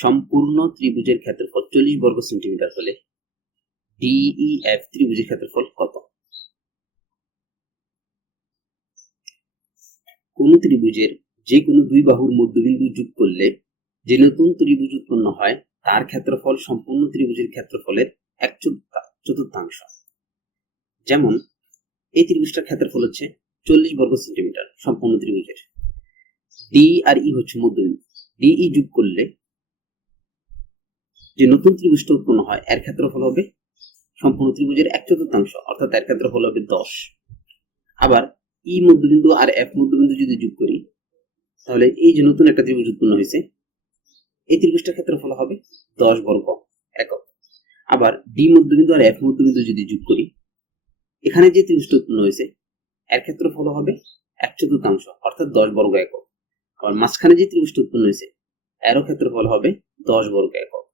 সম্পূর্ণ ত্রিভুজের ক্ষেত্রফল 40 বর্গ সেন্টিমিটার হলে ডিইএফ ত্রিভুজের ক্ষেত্রফল কত? কোন ত্রিভুজের যে কোনো দুই বাহুর মধ্যবিন্দু যোগ করলে যে নতুন ত্রিভুজ উৎপন্ন হয় তার ক্ষেত্রফল সম্পূর্ণ ত্রিভুজের ক্ষেত্রফলের 1/4। যেমন এই ত্রিভুজটার ক্ষেত্রফল হচ্ছে 40 বর্গ সেন্টিমিটার সম্পূর্ণ ত্রিভুজের। ডি আর ই হচ্ছে মধ্যবিন্দু। ডিই যোগ করলে যে নতুন ত্রিভুজটা উৎপন্ন হয় এর ক্ষেত্রফল হবে সম্পূর্ণ ত্রিভুজের 1/4, অর্থাৎ এর ক্ষেত্রফল হবে 10। আবার ই মধ্যবিন্দু আর এফ মধ্যবিন্দু যদি যোগ করি তাহলে এই যে নতুন একটা ত্রিভুজ উৎপন্ন হয়েছে এই ত্রিভুজটার ক্ষেত্রফল হবে 10 বর্গ একক। আবার ডি মধ্যবিন্দু আর এফ মধ্যবিন্দু যদি যোগ করি এখানে যে ত্রিভুজটা উৎপন্ন হয়েছে এর ক্ষেত্রফল হবে 1/4, অর্থাৎ 10 বর্গ একক। আবার মাঝখানে যে ত্রিভুজটা উৎপন্ন হয়েছে এরও ক্ষেত্রফল হবে 10 বর্গ একক।